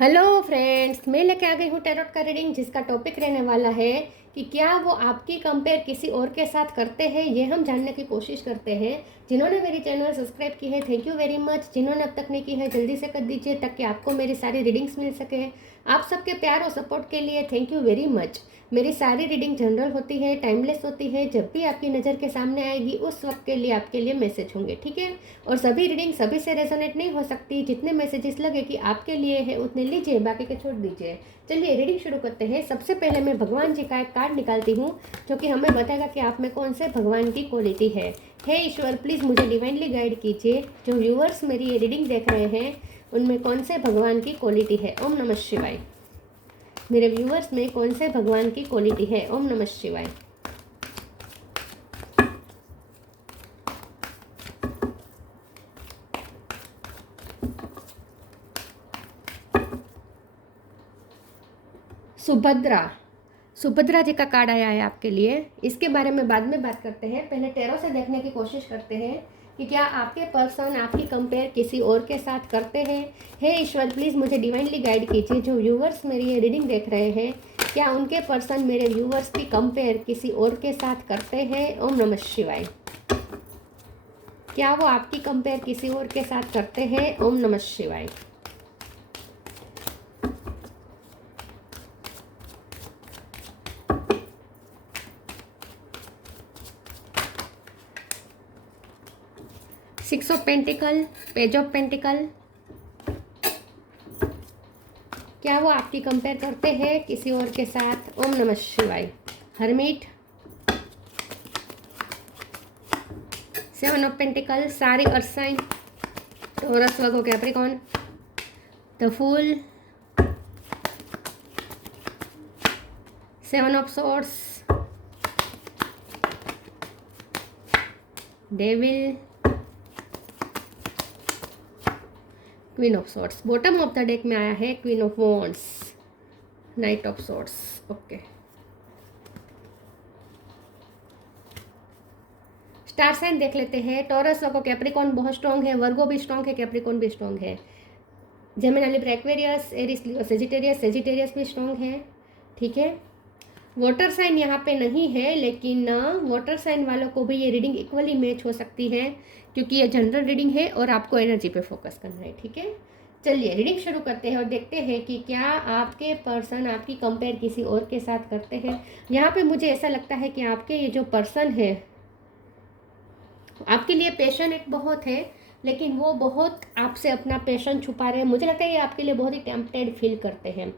Hello friends, मैं लेके आ गई हूँ टैरोट का रीडिंग जिसका टॉपिक रहने वाला है कि क्या वो आपकी कंपेयर किसी और के साथ करते हैं। ये हम जानने की कोशिश करते हैं। जिन्होंने मेरी चैनल सब्सक्राइब की है, थैंक यू वेरी मच। जिन्होंने अब तक नहीं की है, जल्दी से कर दीजिए ताकि आपको मेरी सारी रीडिंग्स मिल सके। आप सबके प्यार और सपोर्ट के लिए थैंक यू वेरी मच। मेरी सारी रीडिंग जनरल होती है, टाइमलेस होती है। जब भी आपकी नज़र के सामने आएगी उस वक्त के लिए आपके लिए मैसेज होंगे, ठीक है। और सभी रीडिंग सभी से रेजोनेट नहीं हो सकती। जितने मैसेजेस लगे कि आपके लिए है उतने लीजिए, बाकी के छोड़ दीजिए। चलिए रीडिंग शुरू करते हैं। सबसे पहले मैं भगवान जी का एक कार्ड निकालती हूँ जो कि हमें बताएगा कि आप में कौन से भगवान की क्वालिटी है। हे ईश्वर, प्लीज़ मुझे डिवाइनली गाइड कीजिए। जो व्यूअर्स मेरी ये रीडिंग देख रहे हैं उनमें कौन से भगवान की क्वालिटी है। ओम नमः शिवाय। मेरे व्यूअर्स में कौन से भगवान की क्वालिटी है। ओम नमः शिवाय। सुभद्रा जी का कार्ड आया है आपके लिए। इसके बारे में बाद में बात करते हैं। पहले टैरो से देखने की कोशिश करते हैं कि क्या आपके पर्सन आपकी कंपेयर किसी और के साथ करते हैं। हे ईश्वर, प्लीज़ मुझे डिवाइनली गाइड कीजिए। जो व्यूवर्स मेरी ये रीडिंग देख रहे हैं, क्या उनके पर्सन मेरे व्यूवर्स की कंपेयर किसी और के साथ करते हैं। ओम नमः शिवाय। क्या वो आपकी कंपेयर किसी और के साथ करते हैं। ओम नमः शिवाय। Six of pentacle, page of pentacle. क्या वो आपकी कंपेयर करते हैं किसी और के साथ। ओम नमः शिवाय। हर्मिट, सेवन ऑफ पेंटिकल, सारी earth sign, Taurus, Virgo, Capricorn, the fool, seven of swords, devil, queen of swords. Bottom of the deck में आया है queen of wands, knight of swords. Okay, star sign देख लेते हैं। Taurus, Virgo, Capricorn बहुत strong है, Virgo भी strong है, कैप्रिकॉर्न भी स्ट्रॉन्ग है। Gemini, Libra, Aquarius, Aries, Leo, Sagittarius भी स्ट्रॉन्ग है, ठीक है। वाटर साइन यहाँ पे नहीं है, लेकिन वाटर साइन वालों को भी ये रीडिंग इक्वली मैच हो सकती है क्योंकि ये जनरल रीडिंग है और आपको एनर्जी पे फोकस करना है, ठीक है। चलिए रीडिंग शुरू करते हैं और देखते हैं कि क्या आपके पर्सन आपकी कंपेयर किसी और के साथ करते हैं। यहाँ पे मुझे ऐसा लगता है कि आपके ये जो पर्सन है आपके लिए पैशनेट बहुत है, लेकिन वो बहुत आपसे अपना पैशन छुपा रहे हैं। मुझे लगता है ये आपके लिए बहुत ही टेम्पटेड फील करते हैं।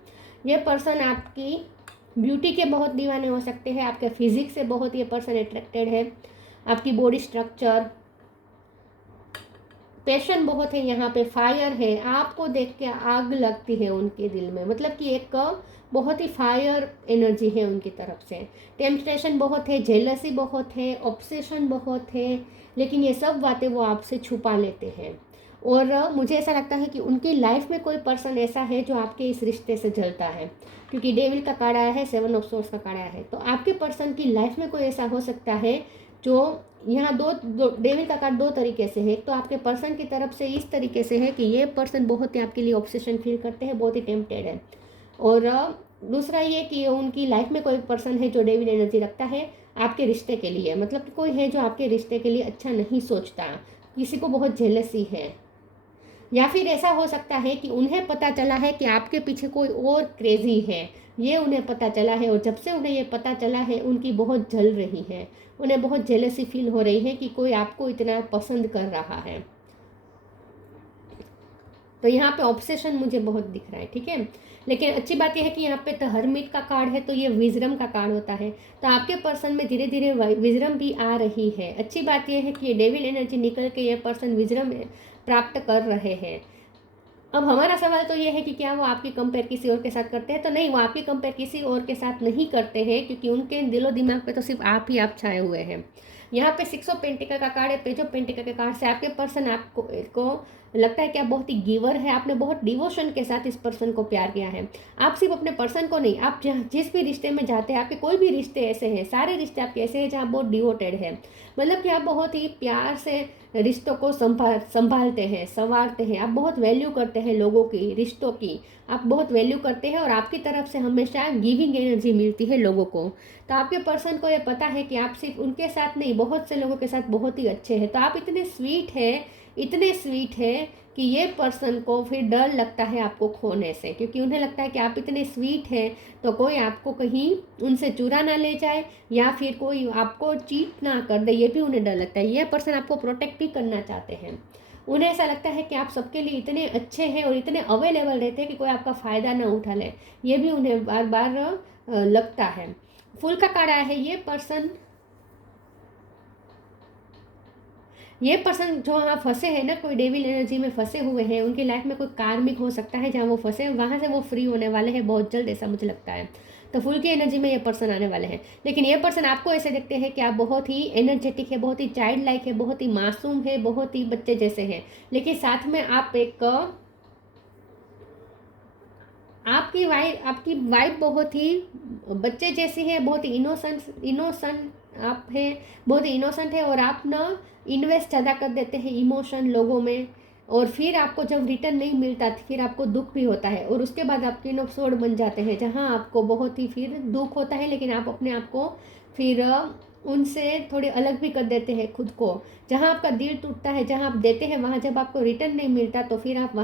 ये पर्सन आपकी ब्यूटी के बहुत दीवाने हो सकते हैं, आपके फिजिक्स से बहुत ये पर्सन अट्रैक्टेड है, आपकी बॉडी स्ट्रक्चर, पैशन बहुत है। यहाँ पे फायर है, आपको देख के आग लगती है उनके दिल में। मतलब कि एक बहुत ही फायर एनर्जी है उनकी तरफ से। टेम्पटेशन बहुत है, जेलसी बहुत है, ऑब्सेशन बहुत है, लेकिन ये सब बातें वो आपसे छुपा लेते हैं। और मुझे ऐसा लगता है कि उनकी लाइफ में कोई पर्सन ऐसा है जो आपके इस रिश्ते से जलता है, क्योंकि डेविल का कार्ड आया है, सेवन ऑफ सोर्ड्स का कार्ड आया है। तो आपके पर्सन की लाइफ में कोई ऐसा हो सकता है जो यहाँ दो डेविल का कार्ड दो तरीके से है। तो आपके पर्सन की तरफ से इस तरीके से है कि ये पर्सन बहुत ही आपके लिए ऑब्सेशन फील करते हैं, बहुत ही टेम्पटेड है। और दूसरा ये कि उनकी लाइफ में कोई पर्सन है जो डेविल एनर्जी रखता है आपके रिश्ते के लिए। मतलब कोई है जो आपके रिश्ते के लिए अच्छा नहीं सोचता, किसी को बहुत जेलसी है। या फिर ऐसा हो सकता है कि उन्हें पता चला है कि आपके पीछे कोई और क्रेजी है, ये उन्हें पता चला है। और जब से उन्हें ये पता चला है उनकी बहुत जल रही है, उन्हें बहुत जेलसी फील हो रही है कि कोई आपको इतना पसंद कर रहा है। तो यहाँ पे ऑब्सेशन मुझे बहुत दिख रहा है, ठीक है। लेकिन अच्छी बात यह है कि यहाँ पे तो हर्मिट का कार्ड है, तो ये विजडम का कार्ड होता है। तो आपके पर्सन में धीरे धीरे विजडम भी आ रही है। अच्छी बात यह है कि ये डेविल एनर्जी निकल के ये पर्सन विजडम प्राप्त कर रहे हैं। अब हमारा सवाल तो ये है कि क्या वो आपकी कंपेयर किसी और के साथ करते हैं। तो नहीं, वो आपकी कंपेयर किसी और के साथ नहीं करते हैं, क्योंकि उनके दिलो दिमाग पे तो सिर्फ आप ही आप छाए हुए हैं। यहाँ पे 6 ऑफ पेंटिकल का कार्ड है, पेज ऑफ पेंटिकल के कार्ड से आपके पर्सन आपको को लगता है कि आप बहुत ही गिवर है, आपने बहुत डिवोशन के साथ इस पर्सन को प्यार किया है। आप सिर्फ अपने पर्सन को नहीं, आप जहाँ जिस भी रिश्ते में जाते हैं, आपके कोई भी रिश्ते ऐसे हैं, सारे रिश्ते आपके ऐसे हैं जहाँ बहुत डिवोटेड है, मतलब कि आप बहुत ही प्यार से रिश्तों को संभालते हैं, संवारते हैं, आप बहुत वैल्यू करते हैं लोगों की, रिश्तों की आप बहुत वैल्यू करते हैं और आपकी तरफ से हमेशा गिविंग एनर्जी मिलती है लोगों को। तो आपके पर्सन को ये पता है कि आप सिर्फ उनके साथ नहीं, बहुत से लोगों के साथ बहुत ही अच्छे हैं। तो आप इतने स्वीट है, इतने स्वीट है कि ये पर्सन को फिर डर लगता है आपको खोने से, क्योंकि उन्हें लगता है कि आप इतने स्वीट हैं तो कोई आपको कहीं उनसे चुरा ना ले जाए या फिर कोई आपको चीट ना कर दे, ये भी उन्हें डर लगता है। ये पर्सन आपको प्रोटेक्ट भी करना चाहते हैं। उन्हें ऐसा लगता है कि आप सबके लिए इतने अच्छे हैं और इतने अवेलेबल रहते हैं कि कोई आपका फ़ायदा ना उठा ले, ये भी उन्हें बार बार लगता है। फूल का कार्ड आया है। ये पर्सन जो वहाँ फंसे हैं ना, कोई डेविल एनर्जी में फंसे हुए हैं, उनकी लाइफ में कोई कार्मिक हो सकता है जहाँ वो फंसे, वहाँ से वो फ्री होने वाले हैं बहुत जल्द, ऐसा मुझे लगता है। तो फुल की एनर्जी में ये पर्सन आने वाले हैं। लेकिन ये पर्सन आपको ऐसे देखते हैं कि आप बहुत ही एनर्जेटिक है, बहुत ही चाइल्ड लाइक है, बहुत ही मासूम है, बहुत ही बच्चे जैसे हैं, लेकिन साथ में आप एक आपकी वाइफ बहुत ही बच्चे जैसी है, बहुत ही इनोसेंट आप हैं, बहुत ही इनोसेंट है और आप ना इन्वेस्ट ज़्यादा कर देते हैं इमोशन लोगों में, और फिर आपको जब रिटर्न नहीं मिलता फिर आपको दुख भी होता है, और उसके बाद आप किंग ऑफ सोर्ड बन जाते हैं जहाँ आपको बहुत ही फिर दुख होता है, लेकिन आप अपने आप को फिर उनसे थोड़े अलग भी कर देते हैं खुद को। जहाँ आपका दिल टूटता है, जहाँ आप देते हैं, वहाँ जब आपको रिटर्न नहीं मिलता तो फिर आप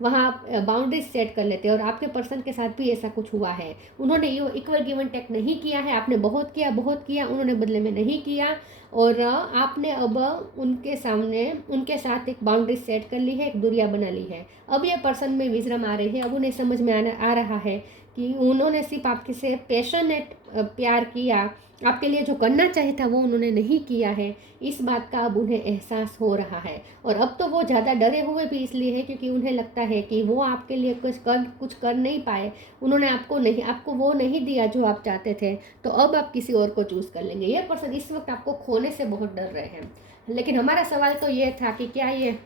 वहाँ बाउंड्रीज सेट कर लेते हैं। और आपके पर्सन के साथ भी ऐसा कुछ हुआ है। उन्होंने ये इक्वल गिव एंड टेक नहीं किया है, आपने बहुत किया, उन्होंने बदले में नहीं किया, और आपने अब उनके सामने उनके साथ एक बाउंड्री सेट कर ली है, एक दूरियां बना ली है। अब ये पर्सन में विजडम आ रही है, अब उन्हें समझ में आ रहा है कि उन्होंने सिर्फ आपके से पैशनेट प्यार किया, आपके लिए जो करना चाहिए था वो उन्होंने नहीं किया है, इस बात का अब उन्हें एहसास हो रहा है। और अब तो वो ज़्यादा डरे हुए भी इसलिए है क्योंकि उन्हें लगता है कि वो आपके लिए कुछ कर नहीं पाए, उन्होंने आपको वो नहीं दिया जो आप चाहते थे, तो अब आप किसी और को चूज़ कर लेंगे। ये पर्सन इस वक्त आपको खोने से बहुत डर रहे हैं। लेकिन हमारा सवाल तो ये था कि क्या ये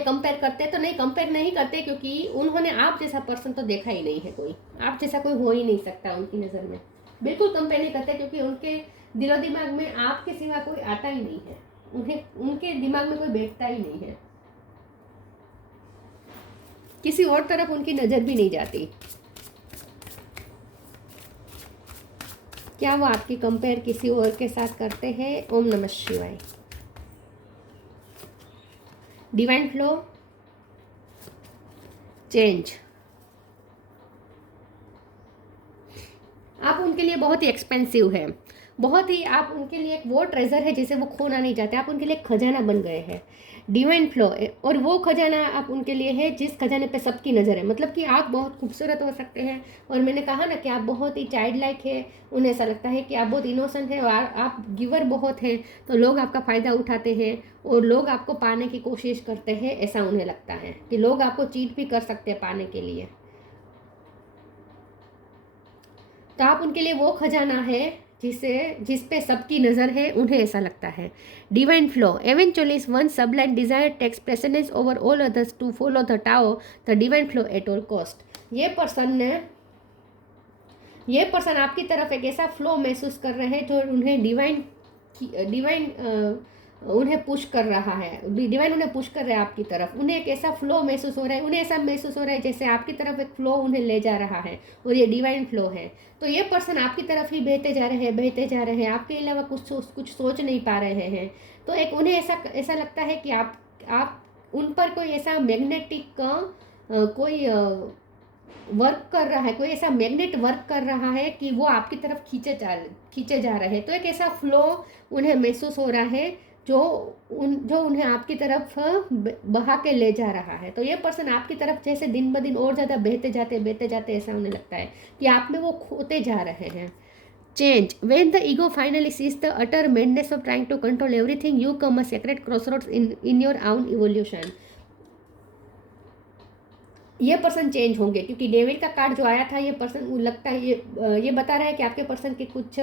कंपेयर करते? तो नहीं, कंपेयर नहीं करते, क्योंकि उन्होंने आप जैसा पर्सन तो देखा ही नहीं है, कोई आप जैसा कोई हो ही नहीं सकता उनकी नज़र में। बिल्कुल कंपेयर नहीं करते, क्योंकि उनके दिलो दिमाग में आपके सिवा कोई आता ही नहीं है, उनके दिमाग में कोई बैठता ही नहीं है, किसी और तरफ उनकी नज़र भी नहीं जाती। क्या वो आपकी कंपेयर किसी और के साथ करते हैं? ओम नमः शिवाय। Divine flow, change. आप उनके लिए बहुत ही एक्सपेंसिव है, बहुत ही आप उनके लिए एक वो ट्रेजर है जिसे वो खोना नहीं चाहते, आप उनके लिए खजाना बन गए हैं। डिवाइन फ्लो, और वो खजाना आप उनके लिए है जिस खजाने पे सबकी नज़र है, मतलब कि आप बहुत खूबसूरत हो सकते हैं, और मैंने कहा ना कि आप बहुत ही चाइल्ड लाइक है, उन्हें ऐसा लगता है कि आप बहुत इनोसेंट हैं और आप गिवर बहुत हैं, तो लोग आपका फ़ायदा उठाते हैं और लोग आपको पाने की कोशिश करते हैं, ऐसा उन्हें लगता है कि लोग आपको चीट भी कर सकते हैं पाने के लिए। तो आप उनके लिए वो खजाना है जिस पे सबकी नज़र है, उन्हें ऐसा लगता है। Divine flow, eventually one sublime desire takes precedence over all others to follow the Tao the divine flow at all cost. ये पर्सन आपकी तरफ एक ऐसा फ्लो महसूस कर रहे हैं जो उन्हें डिवाइन उन्हें पुश कर रहा है, डिवाइन उन्हें पुश कर रहा है आपकी तरफ, उन्हें एक ऐसा फ्लो महसूस हो रहा है, उन्हें ऐसा महसूस हो रहा है जैसे आपकी तरफ एक फ्लो उन्हें ले जा रहा है, और ये डिवाइन फ्लो है। तो ये पर्सन आपकी तरफ ही बहते जा रहे हैं, आपके अलावा कुछ सोच नहीं पा रहे हैं। तो एक उन्हें ऐसा लगता है कि आप उन पर कोई ऐसा मैग्नेटिक कोई वर्क कर रहा है, कोई ऐसा मैग्नेट वर्क कर रहा है कि वो आपकी तरफ खींचे जा रहे हैं। तो एक ऐसा फ्लो उन्हें महसूस हो रहा है जो उन्हें आपकी तरफ बहा के ले जा रहा है। तो ये पर्सन आपकी तरफ जैसे दिन ब दिन और ज़्यादा बहते जाते ऐसा उन्हें लगता है कि आप में वो खोते जा रहे हैं। Change, when the ego finally sees the utter madness of trying to control everything, you come a sacred crossroads in your own evolution. ये पर्सन चेंज होंगे, क्योंकि डेविल का कार्ड जो आया था, ये पर्सन लगता है ये बता रहा है कि आपके पर्सन के कुछ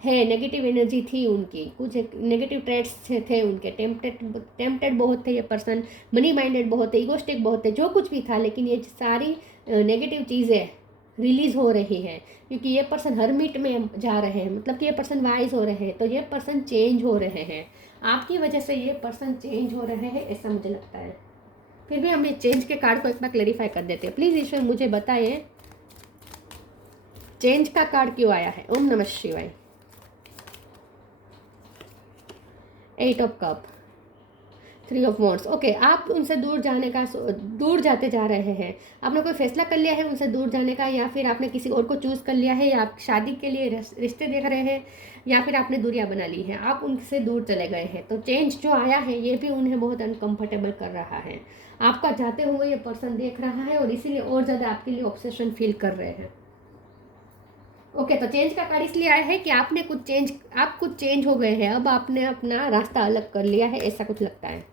है नेगेटिव एनर्जी थी, उनकी कुछ नेगेटिव ट्रेड्स थे उनके, टेम्पटेड बहुत थे ये पर्सन, मनी माइंडेड बहुत है, इगोस्टिक बहुत है, जो कुछ भी था, लेकिन ये सारी नेगेटिव चीज़ें रिलीज हो रही है, क्योंकि ये पर्सन हरमिट में जा रहे हैं, मतलब कि ये पर्सन वाइज हो रहे हैं, तो ये पर्सन चेंज हो रहे हैं, आपकी वजह से ये पर्सन चेंज हो रहे हैं, ऐसा मुझे लगता है। फिर भी हम ये चेंज के कार्ड को एक बार क्लेरिफाई कर देते हैं। प्लीज़ ईश्वर मुझे बताइए चेंज का कार्ड क्यों आया है। ओम नमः शिवाय। 8 of cup, 3 of wands. Okay, आप उनसे दूर जाने का, दूर जाते जा रहे हैं, आपने कोई फैसला कर लिया है उनसे दूर जाने का, या फिर आपने किसी और को चूज़ कर लिया है, या आप शादी के लिए रिश्ते देख रहे हैं, या फिर आपने दूरियां बना ली है, आप उनसे दूर चले गए हैं। तो चेंज जो आया है ये भी उन्हें बहुत अनकंफर्टेबल कर रहा है, आपका जाते हुए ये पर्सन देख रहा है, और इसीलिए और ज़्यादा आपके लिए ऑब्सेशन फील कर रहे हैं। ओके, तो चेंज का कार्ड इसलिए आया है कि आप कुछ चेंज हो गए हैं, अब आपने अपना रास्ता अलग कर लिया है, ऐसा कुछ लगता है।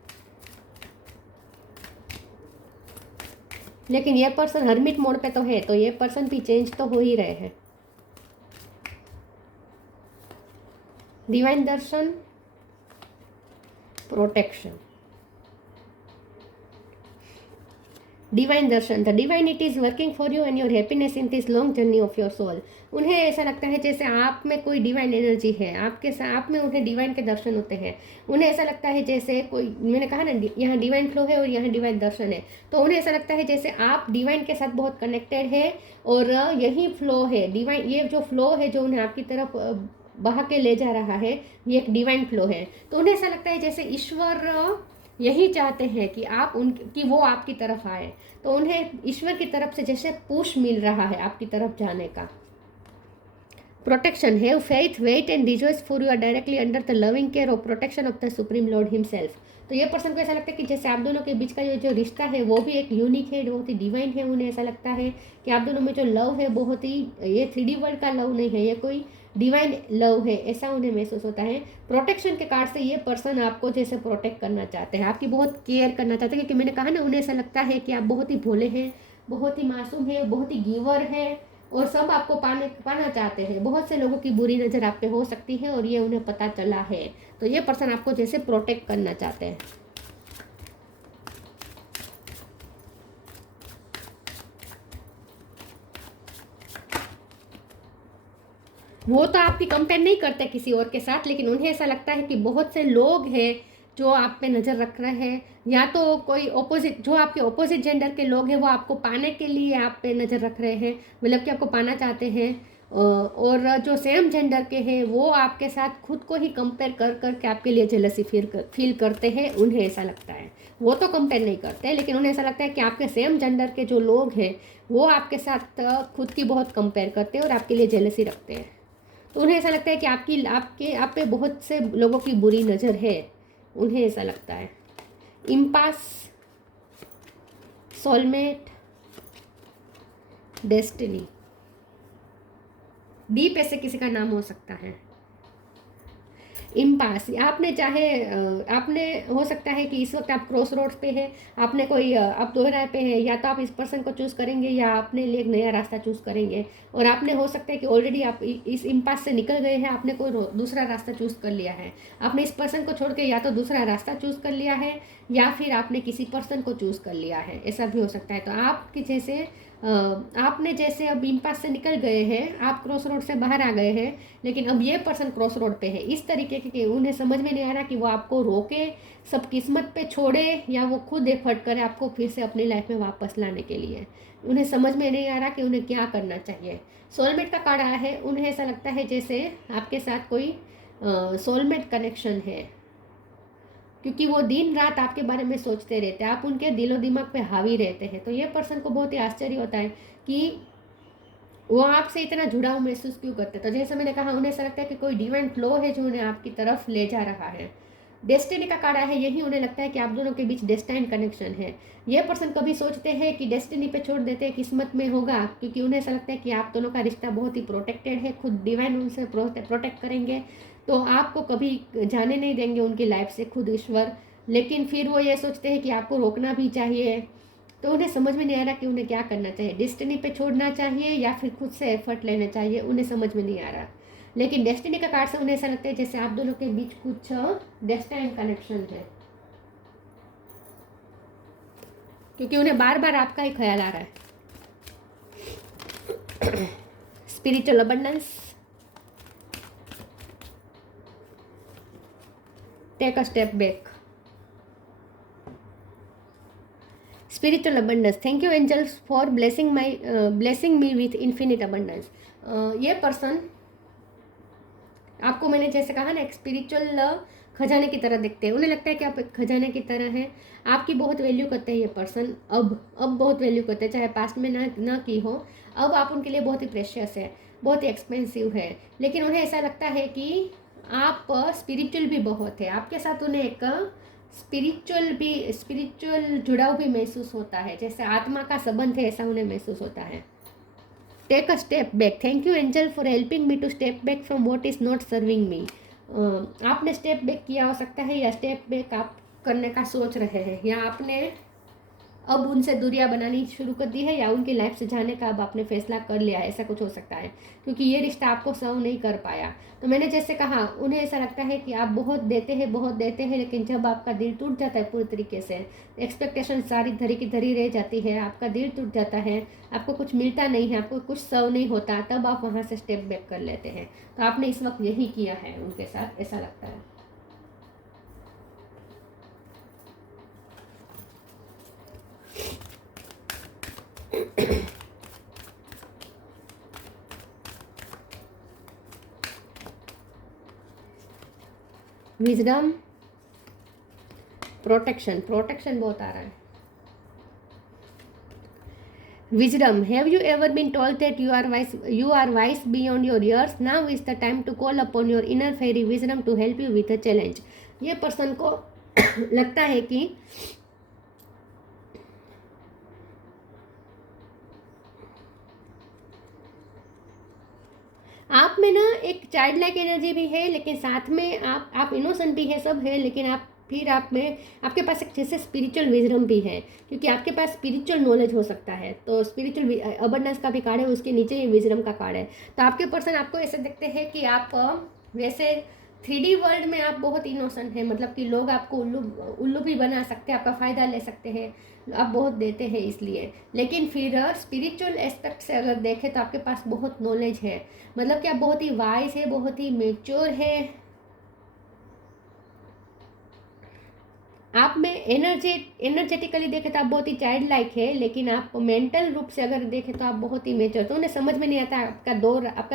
लेकिन ये पर्सन हरमिट मोड पे तो है, तो ये पर्सन भी चेंज तो हो ही रहे हैं। Divine darshan, protection, divine darshan, the divinity is working for you and your happiness in this long journey of your soul. उन्हें ऐसा लगता है जैसे आप में कोई डिवाइन एनर्जी है, आप में उन्हें डिवाइन के दर्शन होते हैं। उन्हें ऐसा लगता है जैसे कोई, मैंने कहा ना यहाँ डिवाइन फ्लो है और यहाँ डिवाइन दर्शन है, तो उन्हें ऐसा लगता है जैसे आप डिवाइन के साथ बहुत कनेक्टेड है, और यही फ्लो है डिवाइन, ये जो फ्लो है जो उन्हें आपकी तरफ बहा के ले जा रहा है, ये एक डिवाइन फ्लो है। तो उन्हें ऐसा लगता है जैसे ईश्वर यही चाहते हैं कि वो आपकी तरफ आए, तो उन्हें ईश्वर की तरफ से जैसे पुश मिल रहा है आपकी तरफ जाने का। Protection, have faith, wait and rejoice for you are directly under the loving care और protection of the supreme lord himself. तो ये पर्सन को ऐसा लगता है कि जैसे आप दोनों के बीच का ये जो रिश्ता है वो भी एक यूनिक है, बहुत ही डिवाइन है। उन्हें ऐसा लगता है कि आप दोनों में जो लव है बहुत ही, ये 3D वर्ल्ड का लव नहीं है, ये कोई डिवाइन लव है, ऐसा उन्हें महसूस होता है। प्रोटेक्शन के कार्ड से ये पर्सन आपको जैसे प्रोटेक्ट करना चाहते हैं, आपकी बहुत केयर करना चाहते हैं, क्योंकि मैंने कहा ना, उन्हें ऐसा लगता है कि आप बहुत ही भोले हैं, बहुत ही मासूम है, बहुत ही गिवर है, और सब आपको पाना चाहते हैं। बहुत से लोगों की बुरी नज़र आप पे हो सकती है और ये उन्हें पता चला है, तो ये पर्सन आपको जैसे प्रोटेक्ट करना चाहते हैं। वो तो आपकी कंपेयर नहीं करते किसी और के साथ, लेकिन उन्हें ऐसा लगता है कि बहुत से लोग हैं जो आप पे नज़र रख रहे हैं, या तो कोई ऑपोजिट, जो आपके ऑपोजिट जेंडर के लोग हैं वो आपको पाने के लिए आप पे नज़र रख रहे हैं, मतलब कि आपको पाना चाहते हैं। और जो सेम जेंडर के हैं वो आपके साथ खुद को ही कंपेयर कर करके आपके लिए जेलसी फील करते हैं, उन्हें ऐसा लगता है। वो तो कंपेयर नहीं करते, लेकिन उन्हें ऐसा लगता है कि आपके सेम जेंडर के जो लोग हैं वो आपके साथ खुद की बहुत कंपेयर करते हैं और आपके लिए जेलसी रखते हैं। तो उन्हें ऐसा लगता है कि आप पे बहुत से लोगों की बुरी नज़र है, उन्हें ऐसा लगता है। इम्पास, सोलमेट, डेस्टिनी, डीप ऐसे किसी का नाम हो सकता है। इम्पास, आपने हो सकता है कि इस वक्त आप क्रॉस रोड्स पे है, आपने कोई आप दो राह पे है, या तो आप इस पर्सन को चूज़ करेंगे या अपने लिए एक नया रास्ता चूज़ करेंगे, और आपने हो सकता है कि ऑलरेडी आप इस इम्पास से निकल गए हैं, आपने कोई दूसरा रास्ता चूज़ कर लिया है, आपने इस पर्सन को छोड़ के या तो दूसरा रास्ता चूज़ कर लिया है, या फिर आपने किसी पर्सन को चूज़ कर लिया है, ऐसा भी हो सकता है। तो आपके जैसे आपने जैसे अब इम्पास से निकल गए हैं, आप क्रॉस रोड से बाहर आ गए हैं, लेकिन अब ये पर्सन क्रॉस रोड पे है, इस तरीके के उन्हें समझ में नहीं आ रहा कि वो आपको रोके, सब किस्मत पे छोड़े, या वो खुद एफर्ट करे आपको फिर से अपनी लाइफ में वापस लाने के लिए। उन्हें समझ में नहीं आ रहा कि उन्हें क्या करना चाहिए। सोलमेट का कार्ड आया है, उन्हें ऐसा लगता है जैसे आपके साथ कोई सोलमेट कनेक्शन है, क्योंकि वो दिन रात आपके बारे में सोचते रहते हैं, आप उनके दिलो दिमाग पे हावी रहते हैं। तो ये पर्सन को बहुत ही आश्चर्य होता है कि वो आपसे इतना जुड़ाव महसूस क्यों करते हैं। तो जैसे मैंने कहा, उन्हें ऐसा लगता है कि कोई डिवाइन फ्लो है जो उन्हें आपकी तरफ ले जा रहा है। डेस्टिनी का कार्ड है, यही उन्हें लगता है कि आप दोनों के बीच डेस्टाइन कनेक्शन है। ये पर्सन कभी सोचते हैं कि डेस्टिनी पे छोड़ देते हैं, किस्मत में होगा, क्योंकि उन्हें ऐसा लगता है कि आप दोनों का रिश्ता बहुत ही प्रोटेक्टेड है, खुद डिवाइन उनसे प्रोटेक्ट करेंगे, तो आपको कभी जाने नहीं देंगे उनकी लाइफ से, खुद ईश्वर। लेकिन फिर वो ये सोचते हैं कि आपको रोकना भी चाहिए, तो उन्हें समझ में नहीं आ रहा कि उन्हें क्या करना चाहिए, डेस्टिनी पे छोड़ना चाहिए या फिर खुद से एफर्ट लेना चाहिए, उन्हें समझ में नहीं आ रहा। लेकिन डेस्टिनी का कार्ड से उन्हें ऐसा लगता है जैसे आप दोनों के बीच कुछ डेस्टाइन कनेक्शन है, क्योंकि उन्हें बार बार आपका ही ख्याल आ रहा है। Spiritual abundance, take a step back. Spiritual abundance, thank you angels for blessing me with infinite abundance. ये पर्सन आपको, मैंने जैसे कहा ना, एक स्पिरिचुअल खजाने की तरह दिखते हैं। उन्हें लगता है कि आप एक खजाने की तरह हैं, आपकी बहुत वैल्यू करते हैं ये पर्सन। अब बहुत वैल्यू करते हैं, चाहे पास्ट में ना की हो, अब आप उनके लिए बहुत ही प्रेशियस है, बहुत ही एक्सपेंसिव है। लेकिन उन्हें ऐसा लगता है कि आप स्पिरिचुअल भी बहुत है, आपके साथ उन्हें एक स्पिरिचुअल जुड़ाव भी महसूस होता है, जैसे आत्मा का संबंध है, ऐसा उन्हें महसूस होता है। Take a step back, thank you angel for helping me to step back from what is not serving me. आपने स्टेप बैक किया हो सकता है, या स्टेप बैक आप करने का सोच रहे हैं, या आपने अब उनसे दूरियां बनानी शुरू कर दी है, या उनकी लाइफ से जाने का अब आपने फैसला कर लिया है, ऐसा कुछ हो सकता है, क्योंकि ये रिश्ता आपको सर्व नहीं कर पाया। तो मैंने जैसे कहा, उन्हें ऐसा लगता है कि आप बहुत देते हैं, लेकिन जब आपका दिल टूट जाता है पूरी तरीके से, एक्सपेक्टेशन सारी धरी की धरी रह जाती है, आपका दिल टूट जाता है, आपको कुछ मिलता नहीं है, आपको कुछ सर्व नहीं होता, तब आप वहाँ से स्टेप बैक कर लेते हैं। तो आपने इस वक्त यही किया है उनके साथ, ऐसा लगता है। विजडम, प्रोटेक्शन बहुत आ रहा है। Wisdom, have you ever been told that you are wise beyond your years? Now is the time to call upon your inner fairy wisdom to help you with a challenge. ये person को लगता है कि आप में ना एक child like energy भी है, लेकिन साथ में आप इनोसेंट भी है, सब है, लेकिन आप में आपके पास एक जैसे स्पिरिचुअल विजडम भी है, क्योंकि आपके पास स्पिरिचुअल नॉलेज हो सकता है। तो स्पिरिचुअल अबंडेंस का भी कार्ड है, उसके नीचे ये विजडम का कार्ड है। तो आपके पर्सन आपको ऐसे देखते हैं कि आप वैसे 3D वर्ल्ड में आप बहुत इनोसेंट हैं, मतलब कि लोग आपको उल्लू भी बना सकते हैं, आपका फ़ायदा ले सकते हैं, आप बहुत देते हैं इसलिए। लेकिन फिर स्पिरिचुअल एस्पेक्ट से अगर देखें तो आपके पास बहुत नॉलेज है, मतलब कि आप बहुत ही वाइज है, बहुत ही मेच्योर है। आप में एनर्जेटिकली देखें तो आप बहुत ही चाइल्ड लाइक है, लेकिन आप मेंटल रूप से अगर देखें तो आप बहुत ही मेच्योर। तो उन्हें समझ में नहीं आता आपका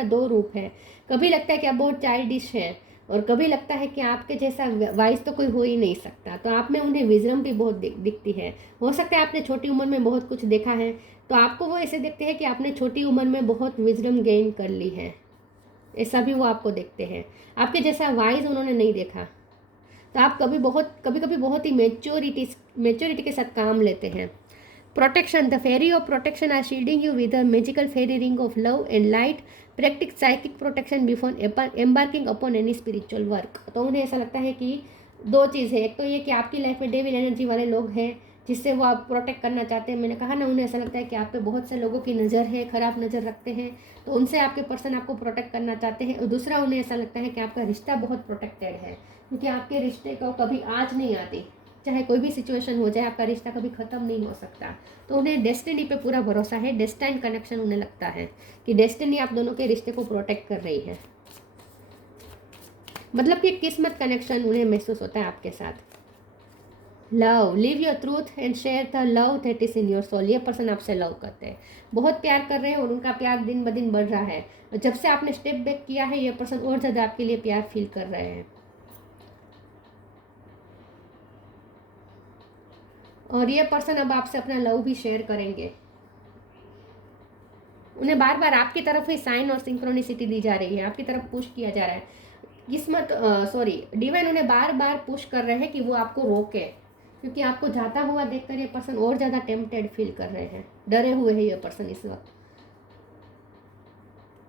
दो रूप है। कभी लगता है कि आप बहुत चाइल्डिश हैं, और कभी लगता है कि आपके जैसा वाइज तो कोई हो ही नहीं सकता। तो आप में उन्हें विजडम भी बहुत दिखती है। हो सकता है आपने छोटी उम्र में बहुत कुछ देखा है, तो आपको वो ऐसे देखते हैं कि आपने छोटी उम्र में बहुत विजडम गेन कर ली है, ऐसा भी वो आपको देखते हैं। आपके जैसा वाइज उन्होंने नहीं देखा। तो आप कभी कभी बहुत ही मेच्योरिटी के साथ काम लेते हैं। Protection, the fairy of protection are shielding you with a magical fairy ring of love and light. Practice psychic protection before embarking upon any spiritual work. तो उन्हें ऐसा लगता है कि दो चीज़ है, एक तो ये कि आपकी लाइफ में डेविल एनर्जी वाले लोग हैं जिससे वो आप प्रोटेक्ट करना चाहते हैं। मैंने कहा ना, उन्हें ऐसा लगता है कि आप पे बहुत से लोगों की नज़र है, ख़राब नज़र रखते हैं, तो उनसे आपके पर्सन आपको प्रोटेक्ट करना चाहते हैं। और दूसरा, उन्हें ऐसा लगता है कि आपका रिश्ता बहुत प्रोटेक्टेड है, क्योंकि आपके रिश्ते को कभी आँच नहीं आती, चाहे कोई भी सिचुएशन हो जाए, आपका रिश्ता कभी ख़त्म नहीं हो सकता। तो उन्हें डेस्टिनी पे पूरा भरोसा है, डेस्टाइन कनेक्शन। उन्हें लगता है कि डेस्टिनी आप दोनों के रिश्ते को प्रोटेक्ट कर रही है, मतलब कि किस्मत कनेक्शन उन्हें महसूस होता है आपके साथ। Love, live your truth and share the love that is in your soul. ये पर्सन आपसे लव करते हैं, बहुत प्यार कर रहे हैं, और उनका प्यार दिन ब दिन बढ़ रहा है। जब से आपने स्टेप बैक किया है, ये पर्सन और ज़्यादा आपके लिए प्यार फील कर रहे हैं, और ये पर्सन अब आपसे अपना लव भी शेयर करेंगे। उन्हें बार बार आपकी तरफ ही साइन और सिंक्रोनिसिटी दी जा रही है, आपकी तरफ पुश किया जा रहा है। डिवाइन उन्हें बार बार पुश कर रहे हैं कि वो आपको रोके, क्योंकि आपको जाता हुआ देखकर ये पर्सन और ज़्यादा टेम्पटेड फील कर रहे हैं, डरे हुए हैं ये पर्सन इस वक्त।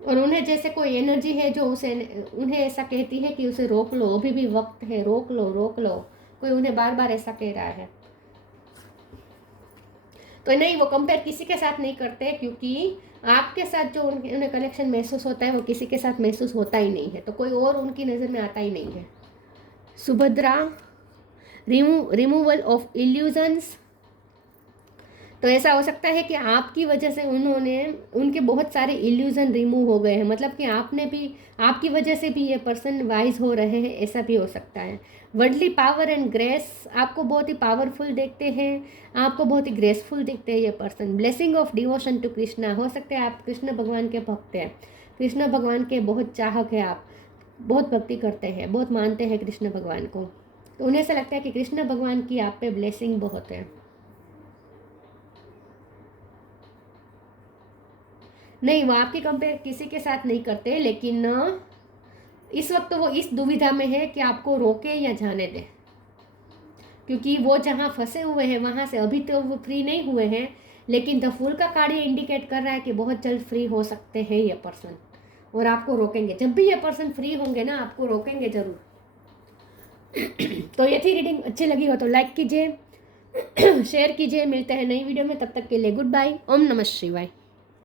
और उन्हें जैसे कोई एनर्जी है जो उन्हें ऐसा कहती है कि उसे रोक लो, अभी भी वक्त है, रोक लो। कोई उन्हें बार बार ऐसा कह रहा है। तो नहीं, वो कंपेयर किसी के साथ नहीं करते, क्योंकि आपके साथ जो उन्हें कनेक्शन महसूस होता है वो किसी के साथ महसूस होता ही नहीं है, तो कोई और उनकी नज़र में आता ही नहीं है। Subhadra, removal of illusions. तो ऐसा हो सकता है कि आपकी वजह से उनके बहुत सारे इल्यूजन रिमूव हो गए हैं, मतलब कि आपने भी, आपकी वजह से भी ये पर्सन वाइज हो रहे हैं, ऐसा भी हो सकता है। वर्ल्डली पावर एंड ग्रेस, आपको बहुत ही पावरफुल देखते हैं, आपको बहुत ही ग्रेसफुल देखते हैं ये person. Blessing of devotion to Krishna, हो सकता है आप कृष्ण भगवान के भक्त हैं, कृष्ण भगवान के बहुत चाहक हैं, आप बहुत भक्ति करते हैं, बहुत मानते हैं कृष्ण भगवान को, तो उन्हें ऐसा लगता है कि कृष्ण भगवान की आप पे ब्लेसिंग बहुत है। नहीं, वो आपकी कंपेयर किसी के साथ नहीं करते, लेकिन इस वक्त वो इस दुविधा में है कि आपको रोके या जाने दे, क्योंकि वो जहाँ फंसे हुए हैं वहाँ से अभी तो वो फ्री नहीं हुए हैं, लेकिन द फूल का कार्ड ये इंडिकेट कर रहा है कि बहुत जल्द फ्री हो सकते हैं ये पर्सन, और आपको रोकेंगे। जब भी ये पर्सन फ्री होंगे ना, आपको रोकेंगे ज़रूर। तो ये थी रीडिंग, अच्छी लगी हो तो लाइक कीजिए, शेयर कीजिए। मिलते हैं नई वीडियो में, तब तक के लिए गुड बाय। ओम नमः शिवाय।